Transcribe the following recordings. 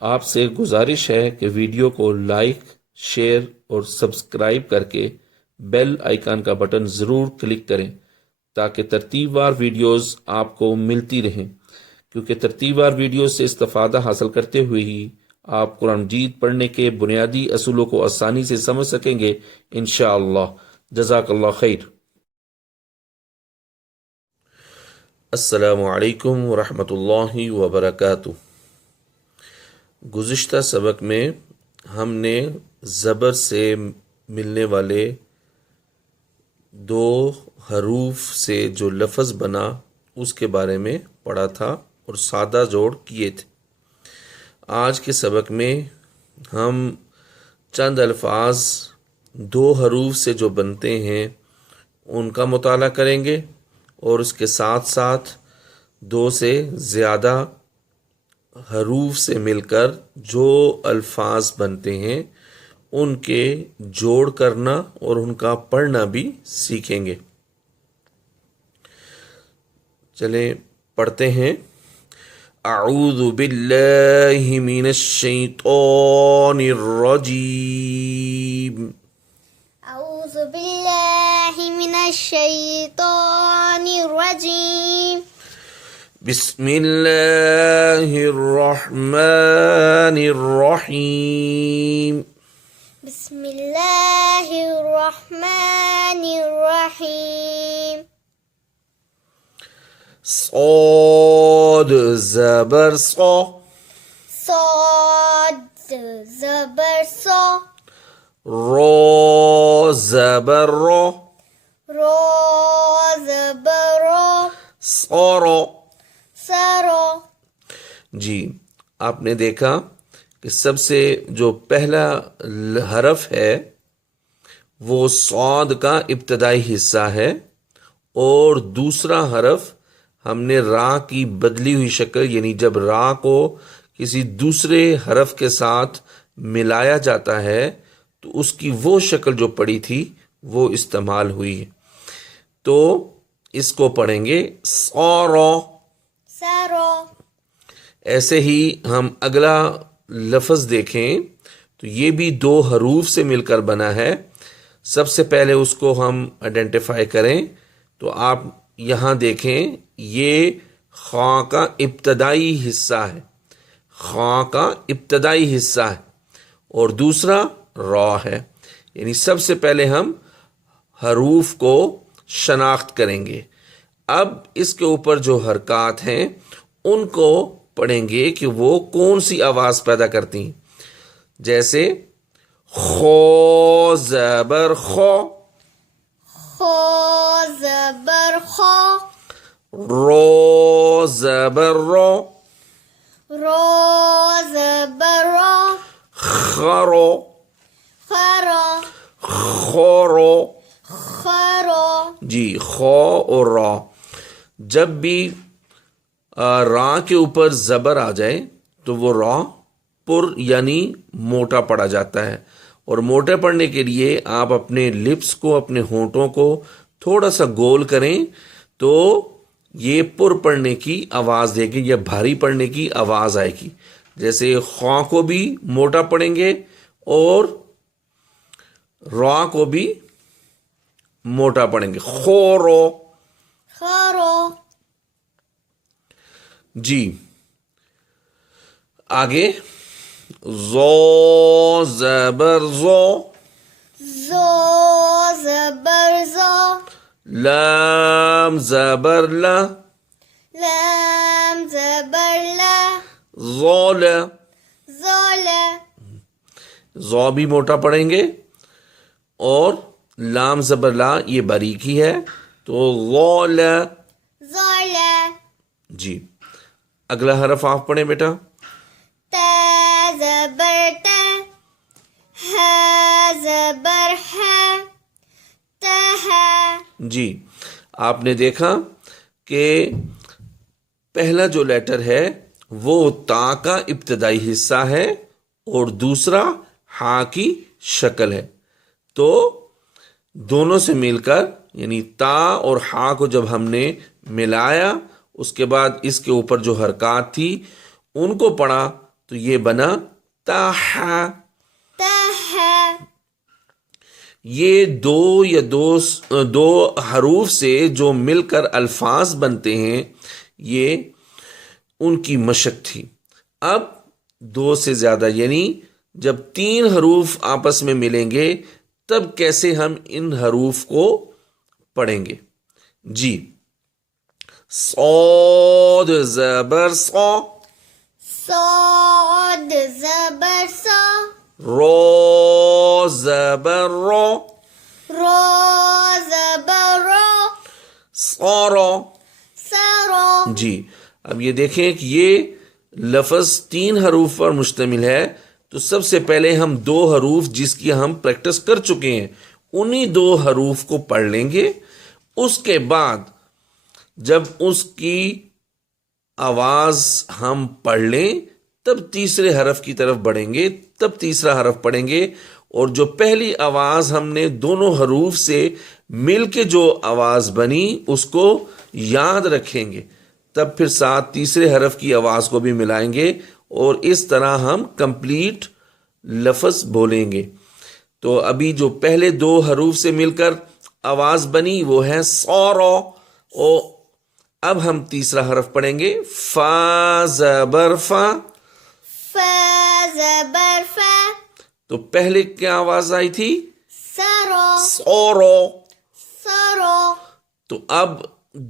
آپ سے گزارش ہے کہ ویڈیو کو لائک، شیئر اور سبسکرائب کر کے بیل آئیکن کا بٹن ضرور کلک کریں تاکہ ترتیب وار ویڈیوز آپ کو ملتی رہیں، کیونکہ ترتیب وار ویڈیوز سے استفادہ حاصل کرتے ہوئے ہی آپ قرآن مجید پڑھنے کے بنیادی اصولوں کو آسانی سے سمجھ سکیں گے انشاءاللہ۔ جزاک اللہ خیر۔ السلام علیکم ورحمۃ اللہ وبرکاتہ۔ گزشتہ سبق میں ہم نے زبر سے ملنے والے دو حروف سے جو لفظ بنا اس کے بارے میں پڑھا تھا اور سادہ جوڑ کیے تھے۔ آج کے سبق میں ہم چند الفاظ دو حروف سے جو بنتے ہیں ان کا مطالعہ کریں گے، اور اس کے ساتھ ساتھ دو سے زیادہ حروف سے مل کر جو الفاظ بنتے ہیں ان کے جوڑ کرنا اور ان کا پڑھنا بھی سیکھیں گے۔ چلیں پڑھتے ہیں۔ اعوذ باللہ من الشیطان الرجیم۔ اعوذ باللہ من الشیطان الرجیم۔ بسم اللہ الرحمن الرحیم۔ بسم اللہ الرحمن الرحیم۔ صاد زبر صا، صاد زبر صا، را زبر را، را زبر را، صارا۔ سرا۔ جی آپ نے دیکھا کہ سب سے جو پہلا حرف ہے وہ صاد کا ابتدائی حصہ ہے، اور دوسرا حرف ہم نے را کی بدلی ہوئی شکل، یعنی جب را کو کسی دوسرے حرف کے ساتھ ملایا جاتا ہے تو اس کی وہ شکل جو پڑی تھی وہ استعمال ہوئی ہے۔ تو اس کو پڑھیں گے صارا۔ سرا۔ ایسے ہی ہم اگلا لفظ دیکھیں تو یہ بھی دو حروف سے مل کر بنا ہے۔ سب سے پہلے اس کو ہم آئیڈینٹیفائی کریں تو آپ یہاں دیکھیں، یہ خاء کا ابتدائی حصہ ہے، خاء کا ابتدائی حصہ ہے، اور دوسرا را ہے۔ یعنی سب سے پہلے ہم حروف کو شناخت کریں گے، اب اس کے اوپر جو حرکات ہیں ان کو پڑھیں گے کہ وہ کون سی آواز پیدا کرتی ہیں۔ جیسے خو زبر خو، خو زبر خو، رو زبر رو، رو زبر رو، خرو، خرو، خورو۔ خرو۔ جی خو اور را، جب بھی را کے اوپر زبر آ جائے تو وہ را پر یعنی موٹا پڑا جاتا ہے، اور موٹے پڑنے کے لیے آپ اپنے لپس کو، اپنے ہونٹوں کو تھوڑا سا گول کریں تو یہ پر پڑنے کی آواز دے گی یا بھاری پڑنے کی آواز آئے گی۔ جیسے خواہ کو بھی موٹا پڑیں گے اور را کو بھی موٹا پڑیں گے، خورو۔ خرو۔ جی آگے زو زبر زو، زو زبر زو، لام زبر لا، لام زبر لا، زول۔ زول۔ زو بھی موٹا پڑیں گے اور لام زبر لا یہ باریکی ہے تو زول۔ زول۔ جی اگلا حرف آپ پڑھیں بیٹا۔ تا زبر تا، ہا زبر ہا، تہا۔ جی آپ نے دیکھا کہ پہلا جو لیٹر ہے وہ تا کا ابتدائی حصہ ہے اور دوسرا ہا کی شکل ہے، تو دونوں سے مل کر یعنی تا اور ہا کو جب ہم نے ملایا اس کے بعد اس کے اوپر جو حرکات تھی ان کو پڑھا تو یہ بنا تاح. تح. یہ دو حروف سے جو مل کر الفاظ بنتے ہیں، یہ ان کی مشق تھی. اب دو سے زیادہ یعنی جب 3 حروف آپس میں ملیں گے تب کیسے ہم ان حروف کو پڑھیں گے. جی، صاد زبر صا، صاد زبر صا، را زبر را، را زبر را، صارا. سرا. جی، اب یہ دیکھیں کہ یہ لفظ 3 حروف پر مشتمل ہے، تو سب سے پہلے ہم 2 حروف جس کی ہم پریکٹس کر چکے ہیں انہی 2 حروف کو پڑھ لیں گے. اس کے بعد جب اس کی آواز ہم پڑھ لیں تب تیسرے حرف کی طرف بڑھیں گے، تب تیسرا حرف پڑھیں گے، اور جو پہلی آواز ہم نے دونوں حروف سے مل کے جو آواز بنی اس کو یاد رکھیں گے، تب پھر ساتھ تیسرے حرف کی آواز کو بھی ملائیں گے، اور اس طرح ہم کمپلیٹ لفظ بولیں گے. تو ابھی جو پہلے 2 حروف سے مل کر آواز بنی وہ ہے صارا، اور اب ہم تیسرا حرف پڑھیں گے فا زبر فا. فا زبر فا، تو پہلے کیا آواز آئی تھی؟ سرا. صارا. سرا. تو اب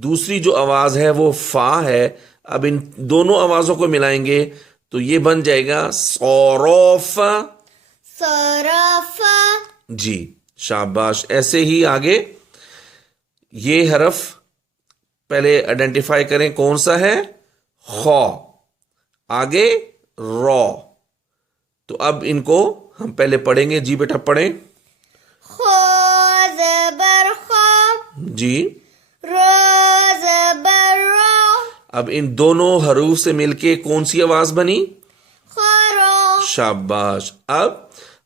دوسری جو آواز ہے وہ فا ہے. اب ان دونوں آوازوں کو ملائیں گے تو یہ بن جائے گا صارفا. صرفا. جی شاباش. ایسے ہی آگے یہ حرف پہلے آئیڈینٹیفائی کریں کون سا ہے؟ خا. آگے را. تو اب ان کو ہم پہلے پڑھیں گے. جی بیٹا پڑھیں. خا زبر خا، جی. را زبر را، اب ان دونوں حروف سے مل کے کون سی آواز بنی؟ خرا. شاباش. اب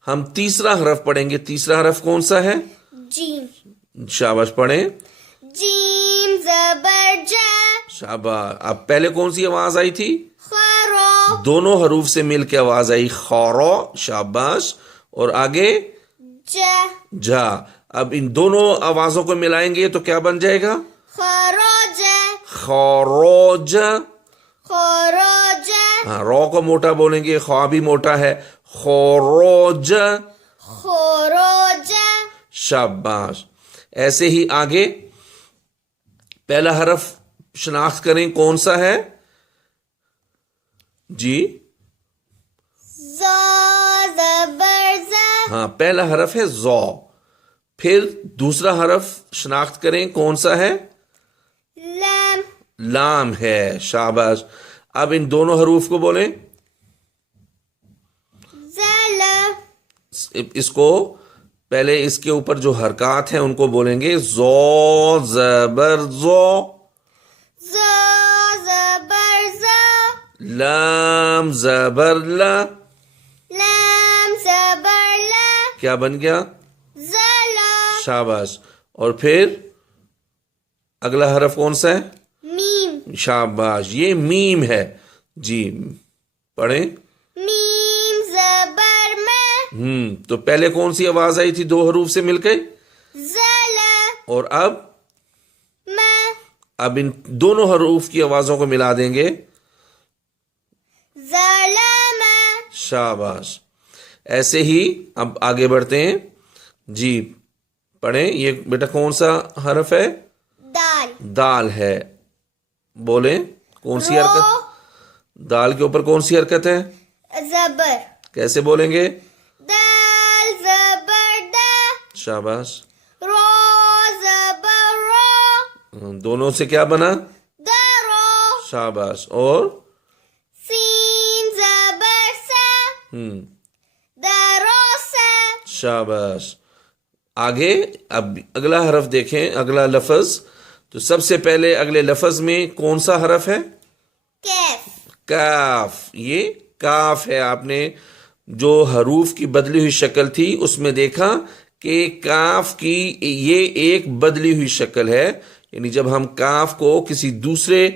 ہم تیسرا حرف پڑھیں گے. تیسرا حرف کون سا ہے؟ جیم. شاباش پڑھیں. جیم زبر جا، شاباش. اب پہلے کون سی آواز آئی تھی؟ خرا. دونوں حروف سے مل کے آواز آئی خارا. شاباش. اور آگے جا. جا. اب ان دونوں آوازوں کو ملائیں گے تو کیا بن جائے گا؟ خراج. خاروج. خراج. ہاں، رو کو موٹا بولیں گے، خوا بھی موٹا ہے. خاروج. خراج. شاباش. ایسے ہی آگے پہلا حرف شناخت کریں کون سا ہے؟ جی زا زبر زا، ہاں، پہلا حرف ہے زو. پھر دوسرا حرف شناخت کریں کون سا ہے؟ لام. لام ہے. شاباش. اب ان دونوں حروف کو بولیں. زلا. اس کو پہلے اس کے اوپر جو حرکات ہیں ان کو بولیں گے زو زبر زو، زا زبر زا، لام زبر لا. لام زبر لا، کیا بن گیا؟ زلا. شاباش. اور پھر اگلا حرف کون سا ہے؟ میم. شاباش. یہ میم ہے. جی پڑھیں. میم زبر میں، تو پہلے کون سی آواز آئی تھی 2 حروف سے مل کے؟ زلا. اور اب میں، اب ان دونوں حروف کی آوازوں کو ملا دیں گے. ظلم. شاباش. ایسے ہی اب آگے بڑھتے ہیں. جی پڑھیں. یہ بیٹا کون سا حرف ہے؟ دال. دال ہے. بولیں کون سی حرکت؟ دال کے اوپر کون سی حرکت ہے؟ زبر. کیسے بولیں گے؟ دال زبر دا، شاباش. را زبر را، دونوں سے کیا بنا؟ درا. شاباش. اور سین زبر سا، دراسا. شاباش. آگے اب اگلا حرف دیکھیں، اگلا لفظ. تو سب سے پہلے اگلے لفظ میں کون سا حرف ہے؟ کیف. کاف. یہ کاف ہے. آپ نے جو حروف کی بدلی ہوئی شکل تھی اس میں دیکھا کہ کاف کی یہ ایک بدلی ہوئی شکل ہے. یعنی جب ہم کاف کو کسی دوسرے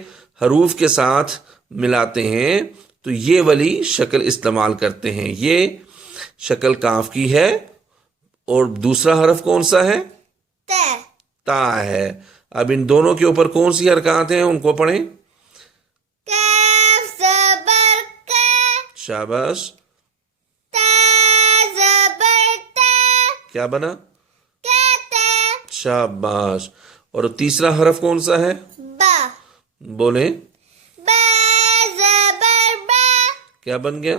حروف کے ساتھ ملاتے ہیں تو یہ والی شکل استعمال کرتے ہیں. یہ شکل کاف کی ہے اور دوسرا حرف کون سا ہے؟ ت. تا ہے. اب ان دونوں کے اوپر کون سی حرکات ہیں ان کو پڑھیں. کاف زبر کا. شاباش. تا زبر تا. کیا بنا؟ کاتا. شاباش. اور تیسرا حرف کون سا ہے؟ با. بولیں. با زبر با. کیا بن گیا؟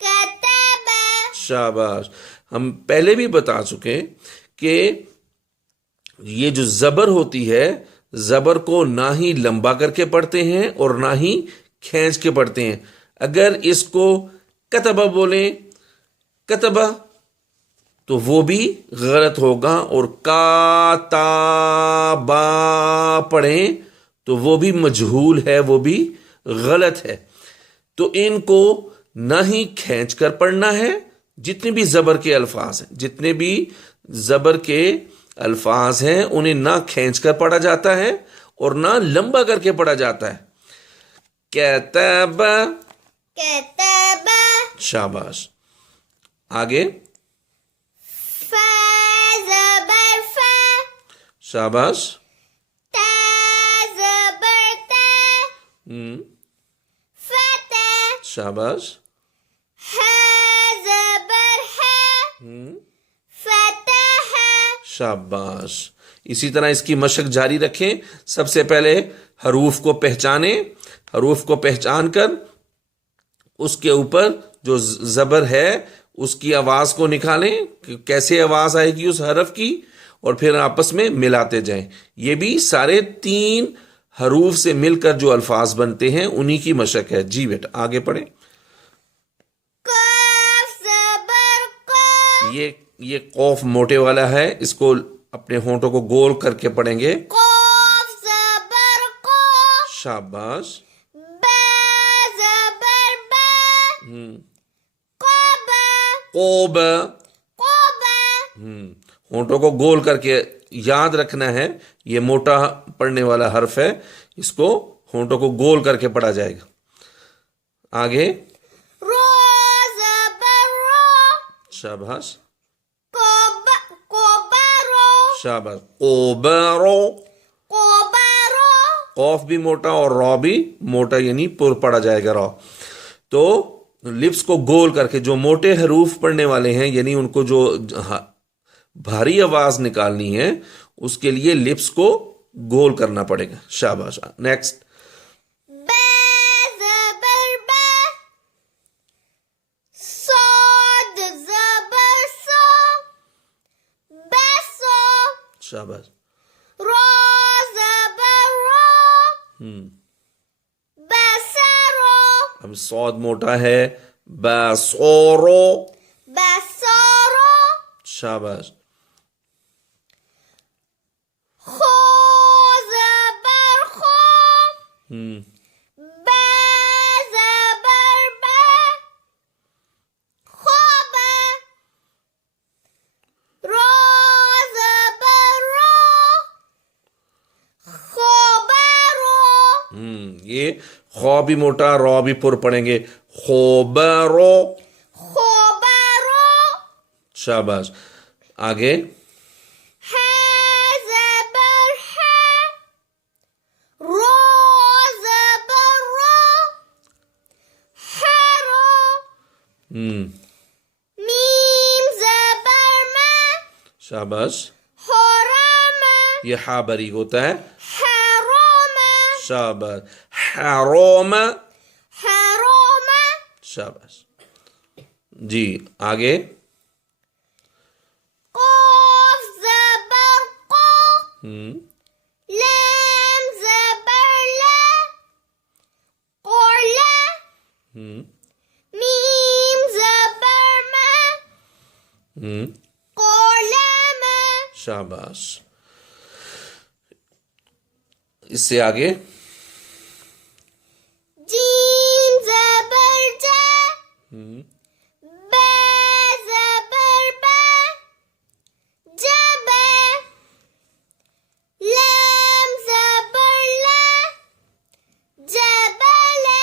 کتابا. شاباش. ہم پہلے بھی بتا چکے کہ یہ جو زبر ہوتی ہے زبر کو نہ ہی لمبا کر کے پڑھتے ہیں اور نہ ہی کھینچ کے پڑھتے ہیں. اگر اس کو کتبہ بولیں کتبہ تو وہ بھی غلط ہوگا، اور کاتابا پڑھیں تو وہ بھی مجہول ہے، وہ بھی غلط ہے. تو ان کو نہ ہی کھینچ کر پڑھنا ہے. جتنے بھی زبر کے الفاظ ہیں، جتنے بھی زبر کے الفاظ ہیں انہیں نہ کھینچ کر پڑھا جاتا ہے اور نہ لمبا کر کے پڑھا جاتا ہے. کتابہ. کتابا. شاباش. آگے. فا زبر فا. شاباش. تا زبر تا. فتا. شاباش. ہا زبر ہا. فتح. شاباش. اسی طرح اس کی مشق جاری رکھیں. سب سے پہلے حروف کو پہچانیں، حروف کو پہچان کر اس کے اوپر جو زبر ہے اس کی آواز کو نکالیں کہ کیسے آواز آئے گی اس حرف کی، اور پھر آپس میں ملاتے جائیں. یہ بھی سارے 3 حروف سے مل کر جو الفاظ بنتے ہیں انہی کی مشق ہے. جی بیٹا آگے پڑھیں. قاف زبر قا. یہ قوف موٹے والا ہے، اس کو اپنے ہونٹوں کو گول کر کے پڑھیں گے. قاف زبر قا. شاباش. با زبر با. قبا. قوب. قبا. ہونٹوں کو گول کر کے یاد رکھنا ہے، یہ موٹا پڑھنے والا حرف ہے، اس کو ہونٹوں کو گول کر کے پڑھا جائے گا. آگے. رو زبر رو. شاباش. قبارو. شاباش. قوبرو. قبارو. قوف بھی موٹا اور را بھی موٹا، یعنی پر پڑھا جائے گا را. تو لپس کو گول کر کے جو موٹے حروف پڑھنے والے ہیں، یعنی ان کو جو بھاری آواز نکالنی ہے اس کے لیے لپس کو گول کرنا پڑے گا. شاباش. نیکسٹ. با زبر با. صاد زبر سو. بسو. شاباش. رو زبر رو. بسرو. اب صاد موٹا ہے. بسورو. بسورو. شاباش. خو زبر خو. با زبر با. خوبا. رو زبر رو. خوبارو. یہ خو بھی موٹا را بھی پر پڑھیں گے. خوبرو. خوبارو. شاباش. آگے. ہا زبر ہا. رو زبر رو. ہارو. میم زبر ما. شاباش. حرام. یہ ہا باریک ہوتا ہے. حرام. شاباش. حرام. حرام. شاباش. جی آگے. قاف زبر قو. لام زبر لا. قرلا. میم زبر ما. قلما. شاباش. اس سے آگے. جیم زبر جا. با زبر با. جبا. لام زبر لا. جبلا.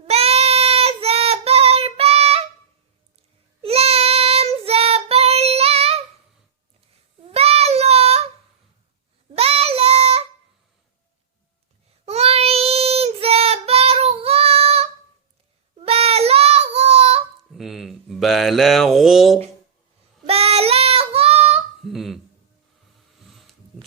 ba zabar ba, lam zabar la, bala bala, ghain zabar gha, balagha balagho। balagha,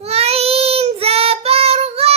ghain zabar gha,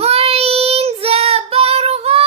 ghain zabar gha,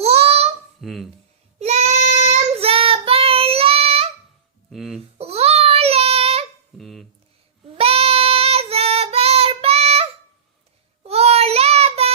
gha, lam zabar la, ghala, ba zabar ba, ghalaba,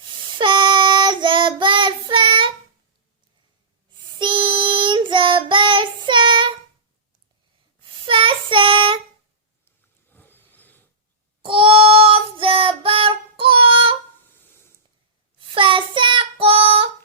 fa zabar fa, sin zabar sa, fasa, qaf zabar qa, fasaqa,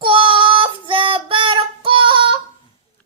qaf zabar qa,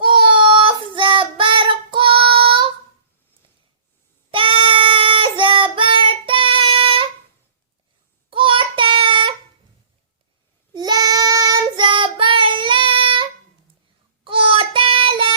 qaf zabar qa, ta zabar ta, qata, lam zabar la, qatala,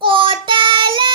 qatala,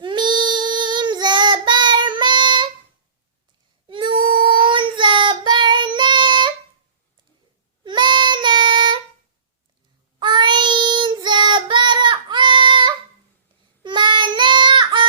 mim zabar ma, nun zabar na, mana, ain zabar a, mana'a,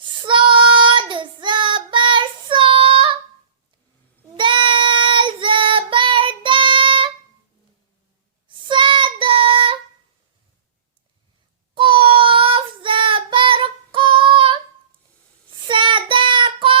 sad zabar sa, dal zabar da, sada, qaf zabar qa, sadaqa,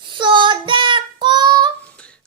sadaqa,